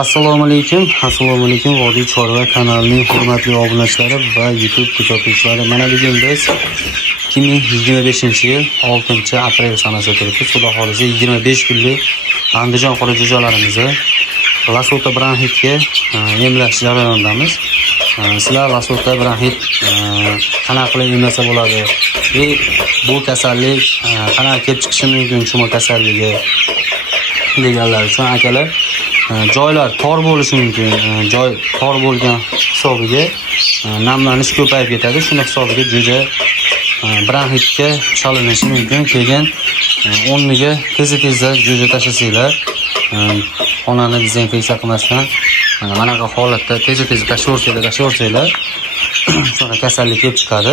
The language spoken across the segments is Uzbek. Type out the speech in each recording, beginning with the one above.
Assalomu alaykum. Vodiy Chorva kanalining hurmatli obunachilari va YouTube kuzatuvchilari. Mana bugun biz 2025-yil 6-aprel sanasida turibmiz. Xudo xolisa 25 kunlik Andijon qora jo'jalarimizni Lasota bronxitga emlash jarayonidamiz. Sizlar Lasota bronxit qanaqa qilib emlasa bo'ladi? Bu kasallik qanaqa kelib chiqishi mumkin, chumol kasalligi deganlar uchun akalar, joylar tor bo'lishi mumkin. Joy tor bo'lgan hisobiga namlanish ko'payib ketadi. Shuni hisobiga jo'ja bronxitga chalinishi mumkin. Keyin o'rniga tezda jo'ja tashlasanglar, xonani dezinfeksiya qilmasdan manaqa holatda tezda tashlaversangiz, shuna kasallik kelib chiqadi.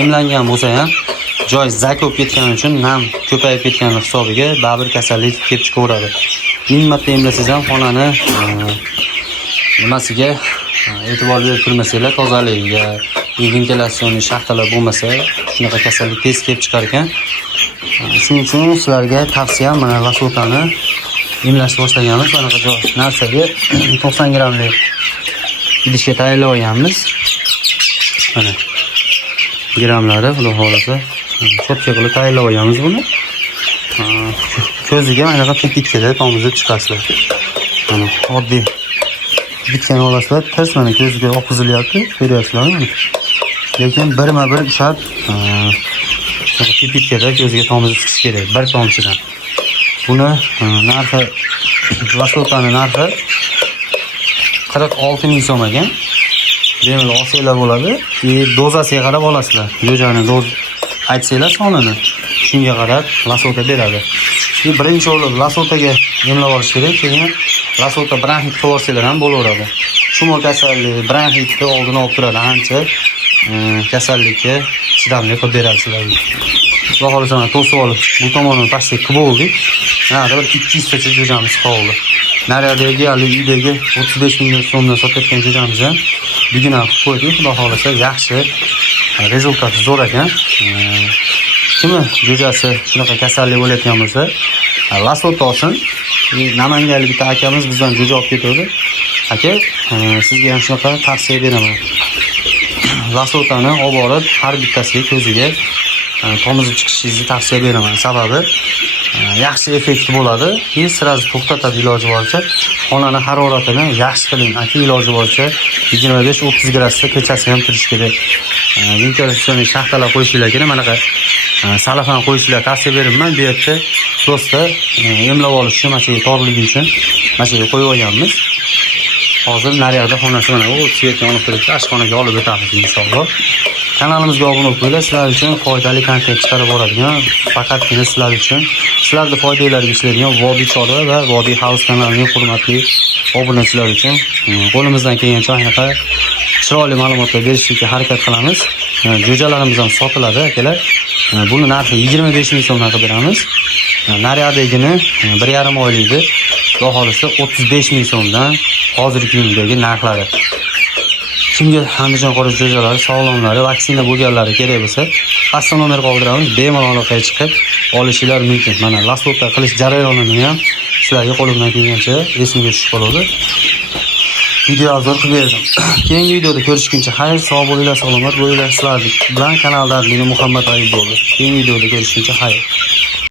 Emlangan bo'lsa ham joy zako'p ketgani uchun nam ko'payib ketgani hisobiga baribir kasallik kelib chiqaveradi. Ming marta emlasangiz ham xonani nimasiga e'tibor berib turmasanglar, tozaligiga, ventilyatsion shaxtalar bo'lmasa, shunaqa kasallik tez kelib chiqar ekan. Shuning uchun sizlarga tavsiyam mana Lasotani emlashni boshlaganmiz. Bunaqa narsaga 90 grammlik idishga tayyorlab olganmiz. Mana grammlari xudo xolisa cho'pcha qilib tayyorlab olganmiz buni. Ko'ziga mana tetikada tomizib chiqasizlar. Mana oddiy bitkani olasizlar, tez mana ko'ziga oqizilyapti, ko'ryapsizlarmi? Lekin birma-bir ushlab tetikada ko'ziga tomizib chiqish kerak, bir tomchidan. Buni narxi, Lasotani narxi 46 ming so'm ekan. Bemalol olsanglar bo'ladi. Dozasiga qarab olasizlar. Jo'jani doz aytsanglar sonini, shunga qarab Lasota beradi. Birinchi o'rinda Lasotaga emlab olish kerak, keyin Lasota bronxit qilib olsanglar ham bo'laveradi. Chumol kasalligi bronxitni oldini olib turadi, ancha kasallikka chidamli qilib beradi sizlarga. Xudo xolisa to'sib olib, bu tomonini pastga qilib oldik. Mana 200 tacha jo'jamiz qoldi. Naryadagi uydagi 35 ming so'mdan sotayotgan jo'jamiz ham bugun ham qo'ydik. Xudo xolisa yaxshi rezultat zo'r ekan. Kimni jo'jasi shunaqa kasallik bo'layotgan bo'lsa, Lasota olsin. Namanganlik bitta akamiz bizdan jo'ja olib ketdi. Aka, sizga ham shunaqa tavsiya beraman. Lasotani olib borib, har bittasiga ko'ziga tomizib chiqishingizni tavsiya beraman. Sababi yaxshi effekt bo'ladi. Sirasi to'xtatadi iloji boricha. Xonani haroratini yaxshi qiling. Aka, iloji boricha 25-30 gradusda kechasi ham turish kerak. Ventilyatsion shaxtalar qo'yishinglar kerak. Manaqa salafan qo'yishinglar tavsiya beraman. Bu yerda prosta emlab olish uchun, mana shu torligi uchun mana shu qo'yib olganmiz. Hozir naryoqda xonasi mana bu svetni olib turibdi. Ashxonaga olib o'tamiz inshaalloh. Kanalimizga obuna bo'linglar. Sizlar uchun foydali kontent chiqarib boradigan, faqatgina sizlar uchun, sizlarning foydalariga ishlaydigan Vodiy Chorva va Vodiy House kanalining hurmatli obunachilar uchun qo'limizdan kelgancha anaqa chiroyli ma'lumotlar berishga harakat qilamiz. Jo'jalarimiz ham sotiladi akalar. Buni narxi 25 ming so'mdan beramiz. Naryadagini 1,5 oylikni xudo xolisa 35 ming so'mdan hozirgi kundagi narxlari. Kimga Andijon qora jo'jalari, sog'lomlari, vaksina bo'lganlari kerak bo'lsa, pastda nomer qoldiramiz, bemalol aloqaga chiqib olishinglar mumkin. Mana Lasota qilish jarayonini ham sizlarga qo'limdan kelgancha esimga tushib qoladi. Video azor qilib berdim. Keyingi videoda ko'rishguncha xayr, sog' bo'linglar, salomat bo'linglar. Sizlar bilan kanalda meni Muhammad Ayub bo'ldi. Keyingi videoda ko'rishguncha xayr.